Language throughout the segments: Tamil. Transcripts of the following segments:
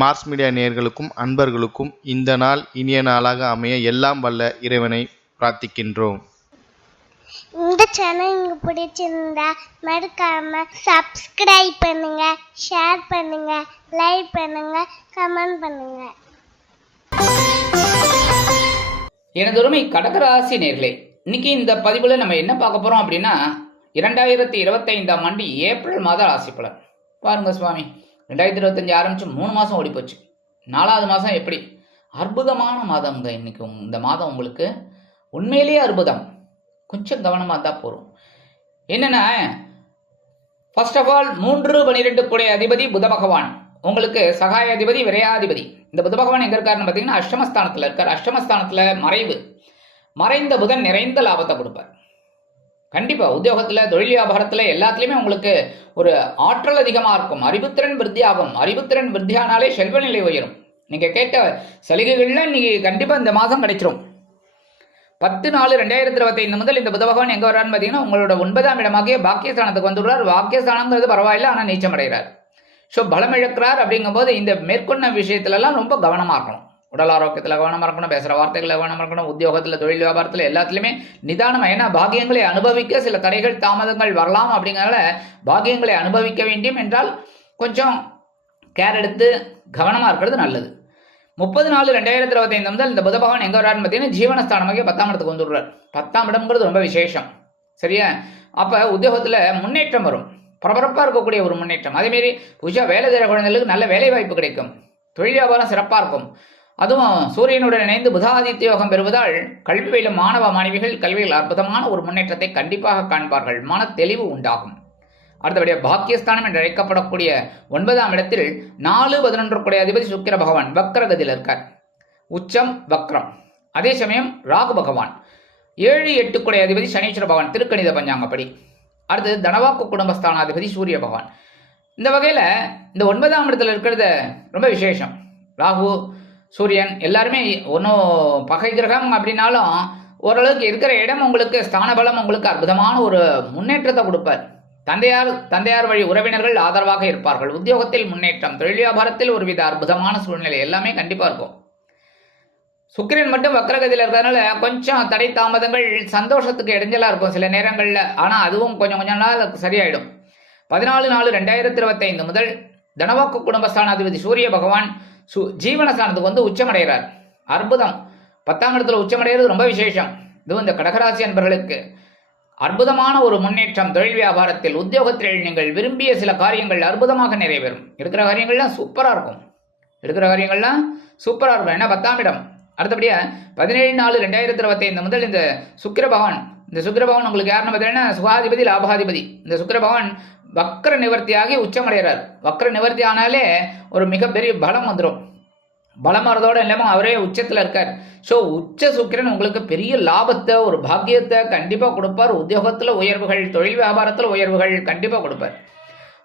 மார்ஸ் மீடியா நேயர்களுக்கும் அன்பர்களுக்கும் இந்த நாள் இனிய நாளாக அமைய எல்லாம் வல்ல இறைவனை பிரார்த்திக்கின்றோம். இந்த சேனல் உங்களுக்கு பிடிச்சிருந்தா மறக்காம சப்ஸ்கிரைப் பண்ணுங்க ஷேர் பண்ணுங்க லைக் பண்ணுங்க கமெண்ட் பண்ணுங்க. எனதொருமை கடகராசி நேர்களே இன்னைக்கு இந்த பதிவில் நம்ம என்ன பார்க்க போறோம் அப்படின்னா இரண்டாயிரத்தி இருபத்தைந்தாம் ஆண்டு ஏப்ரல் மாத ராசி பலன் பாருங்க சுவாமி. ரெண்டாயிரத்தி இருபத்தஞ்சு ஆரம்பிச்சு மூணு மாதம் ஓடிப்போச்சு. நாலாவது மாதம் எப்படி? அற்புதமான மாதம்ங்க இன்னைக்கு இந்த மாதம் உங்களுக்கு உண்மையிலேயே அற்புதம். கொஞ்சம் கவனமாக தான் போகிறோம் என்னென்னா ஃபர்ஸ்ட் ஆஃப் ஆல் மூன்று பனிரெண்டு கூடிய அதிபதி புத பகவான். உங்களுக்கு சகாய அதிபதி விரையாதிபதி. இந்த புத பகவான் எங்கே இருக்காருன்னு பார்த்தீங்கன்னா அஷ்டமஸ்தானத்தில் இருக்கார். அஷ்டமஸ்தானத்தில் மறைவு. மறைந்த புதன் நிறைந்த லாபத்தை கொடுப்பார். கண்டிப்பா உத்தியோகத்துல தொழில் வியாபாரத்துல எல்லாத்துலயுமே உங்களுக்கு ஒரு ஆற்றல் அதிகமா இருக்கும். அறிவுத்திறன் விருத்தியாகும் அறிவுத்திறன் விருத்தியானாலே செல்வ நிலை உயரும். நீங்க கேட்ட சலுகைகள்லாம் இன்னைக்கு கண்டிப்பா இந்த மாதம் கிடைச்சிரும். பத்து நாலு ரெண்டாயிரத்தி இருபத்தைந்து முதல் இந்த புத பகவான் எங்க வர்றாருன்னு பார்த்தீங்கன்னா உங்களோட ஒன்பதாம் இடமாகிய பாக்கியஸ்தானத்துக்கு வந்துடுறார். பாக்கியஸ்தானங்கிறது பரவாயில்ல ஆனால் நீச்சம் அடைகிறார் ஸோ பலம் இழக்கிறார் அப்படிங்கும்போது இந்த மேற்கொண்ட விஷயத்துலலாம் ரொம்ப கவனமாக இருக்கணும். உடல் ஆரோக்கியத்தில் கவனமாக இருக்கணும் பேசுகிற வார்த்தைகளில் கவனமாக இருக்கணும் உத்தியோகத்தில் தொழில் வியாபாரத்தில் எல்லாத்துலேயுமே நிதானமாக ஏன்னா பாக்கியங்களை அனுபவிக்க சில தடைகள் தாமதங்கள் வரலாம் அப்படிங்கிறனால பாக்கியங்களை அனுபவிக்க வேண்டும் என்றால் கொஞ்சம் கேர் எடுத்து கவனமாக இருக்கிறது நல்லது. முப்பது நாலு ரெண்டாயிரத்தி இருபத்தைந்து முதல் இந்த புத பகவான் எங்கே வர்றாருன்னு பார்த்தீங்கன்னா ஜீவனஸ்தானமாக பத்தாம் இடத்துக்கு வந்துடுறார். பத்தாம் இடம்ங்கிறது ரொம்ப விசேஷம். சரியா? அப்போ உத்தியோகத்தில் முன்னேற்றம் வரும். பரபரப்பாக இருக்கக்கூடிய ஒரு முன்னேற்றம். அதேமாரி புதுசாக வேலை செய்கிற குழந்தைகளுக்கு நல்ல வேலை வாய்ப்பு கிடைக்கும். தொழில் வியாபாரம் சிறப்பாக இருக்கும். அதுவும் சூரியனுடன் இணைந்து புதாதித்ய யோகம் பெறுவதால் கல்வி பயிலும் மாணவ மாணவிகள் கல்வியில் அற்புதமான ஒரு முன்னேற்றத்தை கண்டிப்பாக காண்பார்கள். மன தெளிவு உண்டாகும். அடுத்தபடியாக பாக்கியஸ்தானம் என்று அழைக்கப்படக்கூடிய ஒன்பதாம் இடத்தில் நாலு பதினொன்று கூடிய அதிபதி சுக்கிர பகவான் வக்ரகதியில் இருக்கார். உச்சம் வக்ரம். அதே சமயம் ராகு பகவான். ஏழு எட்டு கூடிய அதிபதி சனீஸ்வர பகவான் திருக்கணித பஞ்சாங்கப்படி. அடுத்து தனவாக்கு குடும்பஸ்தானாதிபதி சூரிய பகவான். இந்த வகையில் இந்த ஒன்பதாம் இடத்துல இருக்கிறது ரொம்ப விசேஷம். ராகு சூரியன் எல்லாருமே ஒன்றும் பகை கிரகம் அப்படின்னாலும் ஓரளவுக்கு இருக்கிற இடம் உங்களுக்கு ஸ்தானபலம் உங்களுக்கு அற்புதமான ஒரு முன்னேற்றத்தை கொடுப்பார். தந்தையார் தந்தையார் வழி உறவினர்கள் ஆதரவாக இருப்பார்கள். உத்தியோகத்தில் முன்னேற்றம் தொழில் வியாபாரத்தில் ஒருவித அற்புதமான சூழ்நிலை எல்லாமே கண்டிப்பாக இருக்கும். சுக்கிரன் மட்டும் வக்ரகதியில் இருக்கிறதுனால கொஞ்சம் தடை தாமதங்கள் சந்தோஷத்துக்கு இடைஞ்சலாக இருக்கும் சில நேரங்களில். ஆனால் அதுவும் கொஞ்சம் கொஞ்ச நாள் சரியாயிடும். பதினாலு நாலு ரெண்டாயிரத்தி இருபத்தைந்து முதல் தனவாக்கு குடும்பஸ்தானாதிபதி சூரிய பகவான் சு ஜீவனஸ்தானத்துக்கு வந்து உச்சமடைகிறார். அற்புதம். பத்தாம் இடத்துல உச்சமடைகிறது ரொம்ப விசேஷம். இதுவும் இந்த கடகராசி அன்பர்களுக்கு. அற்புதமான ஒரு முன்னேற்றம் தொழில் வியாபாரத்தில் உத்தியோகத்தில் நீங்கள் விரும்பிய சில காரியங்கள் அற்புதமாக நிறைவேறும். இருக்கிற காரியங்கள்லாம் சூப்பராக இருக்கும். இருக்கிற காரியங்கள்லாம் சூப்பராக இருக்கும். ஏன்னா பத்தாம் இடம். அடுத்தபடியாக பதினேழு நாலு ரெண்டாயிரத்தி இருபத்தைந்து முதல் இந்த சுக்கிர பகவான் இந்த சுக்கிர பகவான் உங்களுக்கு யாருன்னு பார்த்தீங்கன்னா சுகாதிபதி லாபாதிபதி. இந்த சுக்கிர பகவான் வக்ர நிவர்த்தியாகி உச்சமடைகிறார். வக்கர நிவர்த்தி ஆனாலே ஒரு மிகப்பெரிய பலம் வந்துடும் பலம் வரதோடு இல்லாமல் அவரே உச்சத்தில் இருக்கார். ஸோ உச்ச சுக்கிரன் உங்களுக்கு பெரிய லாபத்தை ஒரு பாக்கியத்தை கண்டிப்பாக கொடுப்பார். உத்தியோகத்தில் உயர்வுகள் தொழில் வியாபாரத்தில் உயர்வுகள் கண்டிப்பாக கொடுப்பார்.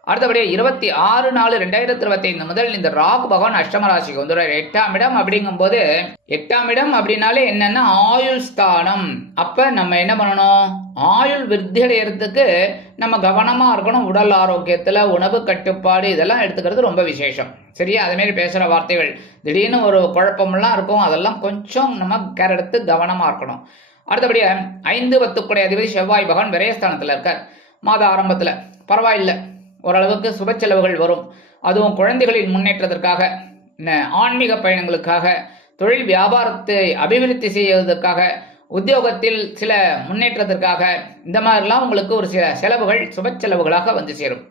அடுத்தபடியாக இருபத்தி ஆறு நாலு ரெண்டாயிரத்தி இருபத்தைந்து முதல் இந்த ராகு பகவான் அஷ்டம ராசிக்கு வந்துடுறாரு. எட்டாம் இடம் அப்படிங்கும்போது எட்டாம் இடம் அப்படின்னாலே என்னன்னா ஆயுள் ஸ்தானம். அப்ப நம்ம என்ன பண்ணணும்? ஆயுள் விருத்தி அடையிறதுக்கு நம்ம கவனமா இருக்கணும். உடல் ஆரோக்கியத்துல உணவு கட்டுப்பாடு இதெல்லாம் எடுத்துக்கிறது ரொம்ப விசேஷம். சரியா? அதே மாதிரி பேசுற வார்த்தைகள் திடீர்னு ஒரு குழப்பமெல்லாம் இருக்கும். அதெல்லாம் கொஞ்சம் நம்ம கேர் எடுத்து கவனமா இருக்கணும். அடுத்தபடியா ஐந்து பத்துக்குடைய அதிபதி செவ்வாய் பகவான் விரயஸ்தானத்துல இருக்கார். மாத ஆரம்பத்துல. பரவாயில்லை. ஓரளவுக்கு சுப செலவுகள் வரும். அதுவும் குழந்தைகளின் முன்னேற்றத்திற்காக ஆன்மீக பயணங்களுக்காக தொழில் வியாபாரத்தை அபிவிருத்தி செய்வதற்காக உத்தியோகத்தில் சில முன்னேற்றத்திற்காக இந்த மாதிரிலாம் உங்களுக்கு ஒரு சில செலவுகள் சுப செலவுகளாக வந்து சேரும்.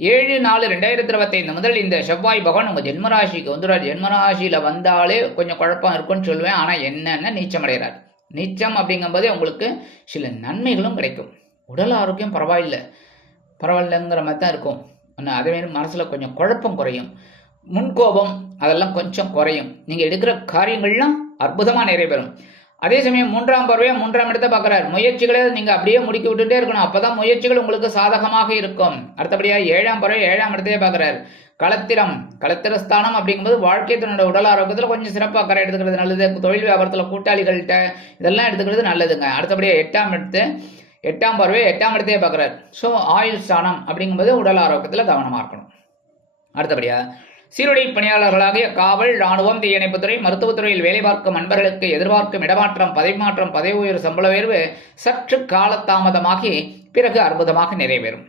ஏழு நாலு ரெண்டாயிரத்தி இருபத்தைந்து முதல் இந்த செவ்வாய் பகவான் உங்கள் ஜென்மராசிக்கு வந்துடுறார் ஜென்மராசியில் வந்தாலே கொஞ்சம் குழப்பம் இருக்கும்னு சொல்லுவேன். ஆனால் என்னென்ன நீச்சம் அடைகிறார்? நீச்சம் அப்படிங்கும்போதே உங்களுக்கு சில நன்மைகளும் கிடைக்கும். உடல் ஆரோக்கியம் பரவாயில்லை. பரவாயில்லைங்கிற மாதிரி தான் இருக்கும். ஆனால் அதேமாரி மனசில் கொஞ்சம் குழப்பம் குறையும். முன்கோபம் அதெல்லாம் கொஞ்சம் குறையும். நீங்கள் எடுக்கிற காரியங்கள்லாம் அற்புதமாக நிறைவேறும். அதே சமயம் மூன்றாம் பருவையாக மூன்றாம் இடத்தை பார்க்குறாரு. முயற்சிகளை நீங்கள் அப்படியே முடிக்க விட்டுட்டே இருக்கணும். அப்போ தான் முயற்சிகள் உங்களுக்கு சாதகமாக இருக்கும். அடுத்தபடியாக ஏழாம் பறவை ஏழாம் இடத்தையே பார்க்குறாரு. களத்திரம் களத்திரஸ்தானம் அப்படிங்கும்போது வாழ்க்கை தன்னோட உடல் ஆரோக்கியத்தில் கொஞ்சம் சிறப்பாக அக்கறை எடுத்துக்கிறது நல்லது. தொழில் வியாபாரத்தில் கூட்டாளிகள்கிட்ட இதெல்லாம் எடுத்துக்கிறது நல்லதுங்க. அடுத்தபடியாக எட்டாம் இடத்து எட்டாம் பார்வை எட்டாம் இடத்தையே பார்க்குறாரு. ஸோ ஆயுள் ஸ்தானம் அப்படிங்கும்போது உடல் ஆரோக்கியத்தில் கவனமாக இருக்கணும். அடுத்தபடியாக சீருடை பணியாளர்களாகிய காவல் ராணுவம் தீயணைப்புத்துறை மருத்துவத்துறையில் வேலை பார்க்கும் அன்பர்களுக்கு எதிர்பார்க்கும் இடமாற்றம் பதவி மாற்றம் பதவி உயர்வு சம்பள உயர்வு சற்று காலதாமதமாகி பிறகு அற்புதமாக நிறைவேறும்.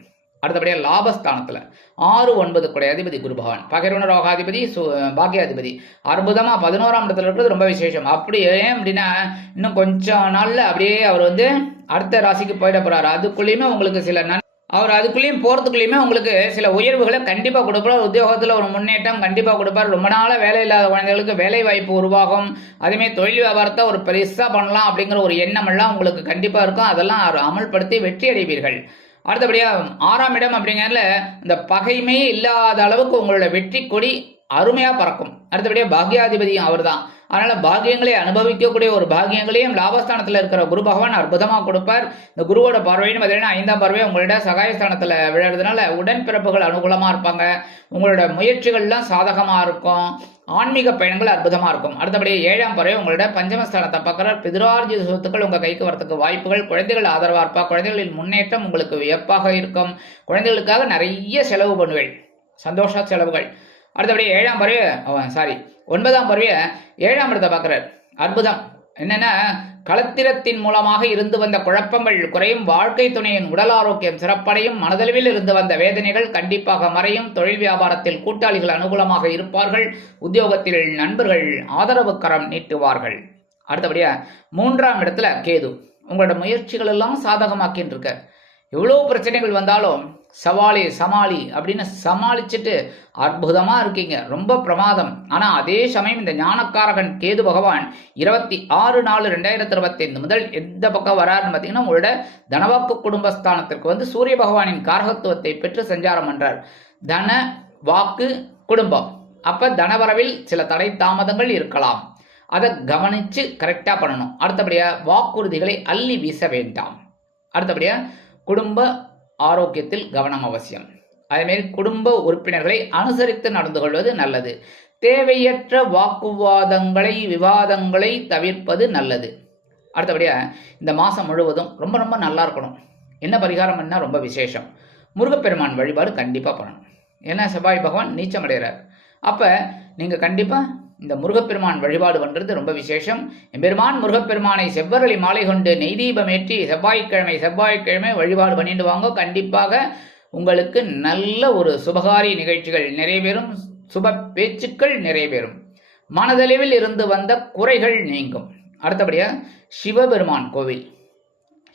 அடுத்தபடியாக லாபஸ்தானத்தில். ஆறு ஒன்பது கூட அதிபதி குரு பகவான். பகிர்வன ரோகாதிபதி சு பாக்கியாதிபதி அற்புதமாக பதினோராம் இடத்துல இருக்கிறது ரொம்ப விசேஷம். அப்படி ஏன் அப்படின்னா இன்னும் கொஞ்சம் நாளில் அப்படியே அவர் வந்து அடுத்த ராசிக்கு போயிட போகிறாரு அதுக்குள்ளேயுமே உங்களுக்கு சில நன் அவர் அதுக்குள்ளேயும் போகிறதுக்குள்ளேயுமே உங்களுக்கு சில உயர்வுகளை கண்டிப்பாக கொடுப்பார். உத்தியோகத்தில் ஒரு முன்னேற்றம் கண்டிப்பாக கொடுப்பார். ரொம்ப நாளாக வேலை இல்லாத குழந்தைகளுக்கு வேலை வாய்ப்பு உருவாகும். அதேமாதிரி தொழில் வியாபாரத்தை ஒரு பெருசாக பண்ணலாம் அப்படிங்கிற ஒரு எண்ணம் எல்லாம் உங்களுக்கு கண்டிப்பாக இருக்கும். அதெல்லாம் அவர் அமல்படுத்தி வெற்றி அடைவீர்கள். அடுத்தபடியாக ஆறாம் இடம் அப்படிங்கிறதுல இந்த பகைமையே இல்லாத அளவுக்கு உங்களோட வெற்றி கொடி அருமையாக பறக்கும். அடுத்தபடியாக பாக்யாதிபதியும் அவர் தான் அதனால் பாக்கியங்களை அனுபவிக்கக்கூடிய ஒரு பாக்கியங்களையும் லாபஸ்தானத்தில் இருக்கிற குரு பகவான் அற்புதமாக கொடுப்பார். இந்த குருவோட பார்வைன்னு பார்த்தீங்கன்னா ஐந்தாம் பார்வை உங்களோட சகாயஸ்தானத்தில் விழுறதுனால உடன்பிறப்புகள் அனுகூலமாக இருப்பாங்க. உங்களோட முயற்சிகள்லாம் சாதகமாக இருக்கும். ஆன்மீக பயணங்கள் அற்புதமாக இருக்கும். அடுத்தபடியே ஏழாம் பறவை உங்களோட பஞ்சமஸ்தானத்தை பார்க்குற பிதிரார்ஜித சொத்துக்கள் உங்கள் கைக்கு வரத்துக்கு வாய்ப்புகள். குழந்தைகள் ஆதரவாக இருப்பா. குழந்தைகளின் முன்னேற்றம் உங்களுக்கு வியப்பாக இருக்கும். குழந்தைகளுக்காக நிறைய செலவு பண்ணுவேன் சந்தோஷ செலவுகள். அடுத்தபடி ஏழாம் பறவை சாரி ஒன்பதாம் பறவையை ஏழாம் இடத்தை பார்க்குறார். அற்புதம். என்னன்னா களத்திரத்தின் மூலமாக இருந்து வந்த குழப்பங்கள் குறையும் வாழ்க்கை துணையின் உடல் ஆரோக்கியம் சிறப்படையும் மனதளவில் இருந்து வந்த வேதனைகள் கண்டிப்பாக மறையும் தொழில் வியாபாரத்தில் கூட்டாளிகள் அனுகூலமாக இருப்பார்கள் உத்தியோகத்தில் நண்பர்கள் ஆதரவு கரம் நீட்டுவார்கள். அடுத்தபடியா மூன்றாம் இடத்துல கேது. உங்களோட முயற்சிகள் எல்லாம் சாதகமாக்கின்னு இருக்க எவ்வளோ பிரச்சனைகள் வந்தாலும் சவாலி சமாளி அப்படின்னு சமாளிச்சுட்டு அற்புதமாக இருக்கீங்க. ரொம்ப பிரமாதம். ஆனால் அதே சமயம் இந்த ஞானக்காரகன் கேது பகவான் இருபத்தி ஆறு நாலு ரெண்டாயிரத்தி இருபத்தைந்து முதல் எந்த பக்கம் வராருன்னு பார்த்தீங்கன்னா உங்களோட தனவாக்கு குடும்பஸ்தானத்திற்கு வந்து சூரிய பகவானின் காரகத்துவத்தை பெற்று சஞ்சாரம் பண்ணுறார் தன வாக்கு குடும்பம். அப்போ தனவரவில் சில தடை தாமதங்கள் இருக்கலாம். அதை கவனித்து கரெக்டாக பண்ணணும். அடுத்தபடியாக வாக்குறுதிகளை அள்ளி வீச வேண்டாம். அடுத்தபடியாக குடும்ப ஆரோக்கியத்தில் கவனம் அவசியம். அதேமாரி குடும்ப உறுப்பினர்களை அனுசரித்து நடந்து கொள்வது நல்லது. தேவையற்ற வாக்குவாதங்களை விவாதங்களை தவிர்ப்பது நல்லது. அடுத்தபடியாக இந்த மாதம் முழுவதும் ரொம்ப ரொம்ப நல்லா இருக்கணும். என்ன பரிகாரம் பண்ணால் ரொம்ப விசேஷம். முருகப்பெருமான் வழிபாடு கண்டிப்பாக பண்ணணும். ஏன்னா செவ்வாய் பகவான் நீச்சம் அடைகிறார் அப்போ நீங்கள் கண்டிப்பாக இந்த முருகப்பெருமான் வழிபாடு பண்ணுறது ரொம்ப விசேஷம். எம்பெருமான் முருகப்பெருமானை செவ்வரளி மாலை கொண்டு நெய் தீபமேற்றி செவ்வாய்க்கிழமை செவ்வாய்க்கிழமை வழிபாடு பண்ணிட்டு வாங்க. கண்டிப்பாக உங்களுக்கு நல்ல ஒரு சுபகாரிய நிகழ்ச்சிகள் நிறைவேறும். சுப பேச்சுக்கள் நிறைவேறும். மனதளவில் இருந்து வந்த குறைகள் நீங்கும். அடுத்தபடியாக சிவபெருமான் கோவில்.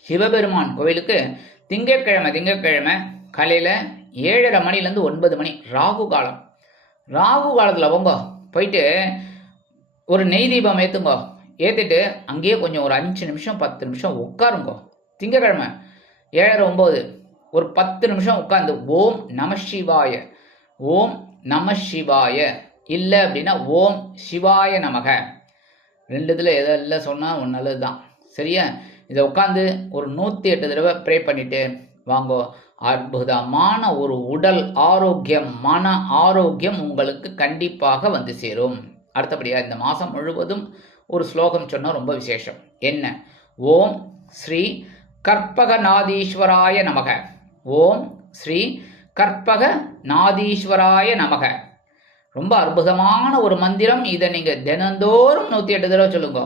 சிவபெருமான் கோவிலுக்கு திங்கட்கிழமை திங்கட்கிழமை காலையில் ஏழரை மணிலேருந்து ஒன்பது மணி ராகு காலம். ராகு காலத்தில் போங்க. போயிட்டு ஒரு நெய் தீபம் ஏற்றுங்கோ ஏற்றிட்டு அங்கேயே கொஞ்சம் ஒரு அஞ்சு நிமிஷம் பத்து நிமிஷம் உட்காருங்கோ. திங்கக்கிழமை ஏழரை ஒம்பது ஒரு பத்து நிமிஷம் உட்காந்து ஓம் நம சிவாய ஓம் நம சிவாய இல்லை அப்படின்னா ஓம் சிவாய நமக. ரெண்டு இதில் எதெல்லாம் சொன்னால் ஒன்று நல்லது தான் சரியா? இதை உட்காந்து ஒரு நூற்றி எட்டு தடவை ப்ரே பண்ணிவிட்டு வாங்கோ. அற்புதமான ஒரு உடல் ஆரோக்கியம் மன ஆரோக்கியம் உங்களுக்கு கண்டிப்பாக வந்து சேரும். அடுத்தபடியாக இந்த மாதம் முழுவதும் ஒரு ஸ்லோகம் சொன்னால் ரொம்ப விசேஷம். என்ன? ஓம் ஸ்ரீ கற்பகநாதீஸ்வராய நமக. ஓம் ஸ்ரீ கற்பக நாதீஸ்வராய நமக. ரொம்ப அற்புதமான ஒரு மந்திரம். இதை நீங்கள் தினந்தோறும் நூற்றி எட்டு தடவை சொல்லுங்க.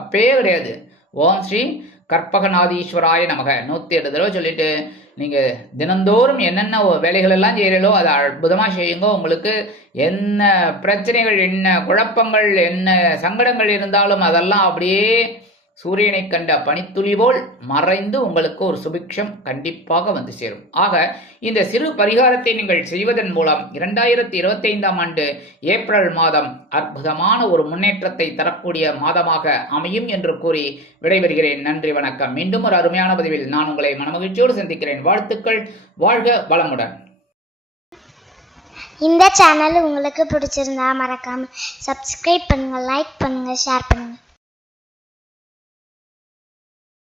தப்பே கிடையாது. ஓம் ஸ்ரீ கற்பகநாதீஸ்வராய நமக. நூற்றி எட்டு தடவை சொல்லிட்டு நீங்கள் தினந்தோறும் என்னென்ன வேலைகள் எல்லாம் செய்கிறீங்களோ அதை அற்புதமாக செய்யுங்க. உங்களுக்கு என்ன பிரச்சனைகள் என்ன குழப்பங்கள் என்ன சங்கடங்கள் இருந்தாலும் அதெல்லாம் அப்படியே சூரியனை கண்ட பனித்துளி போல் மறைந்து உங்களுக்கு ஒரு சுபிக்ஷம் கண்டிப்பாக வந்து சேரும். ஆக இந்த சிறு பரிகாரத்தை நீங்கள் செய்வதன் மூலம் இரண்டாயிரத்தி இருபத்தைந்தாம் ஆண்டு ஏப்ரல் மாதம் அற்புதமான ஒரு முன்னேற்றத்தை தரக்கூடிய மாதமாக அமையும் என்று கூறி விடைபெறுகிறேன். நன்றி வணக்கம். மீண்டும் ஒரு அருமையான பதிவில் நான் உங்களை மனமகிழ்ச்சியோடு சந்திக்கிறேன். வாழ்த்துக்கள். வாழ்க வளமுடன். இந்த சேனல் உங்களுக்கு பிடிச்சிருந்தா மறக்காம சப்ஸ்கிரைப் பண்ணுங்க லைக் பண்ணுங்க ஷேர் பண்ணுங்க.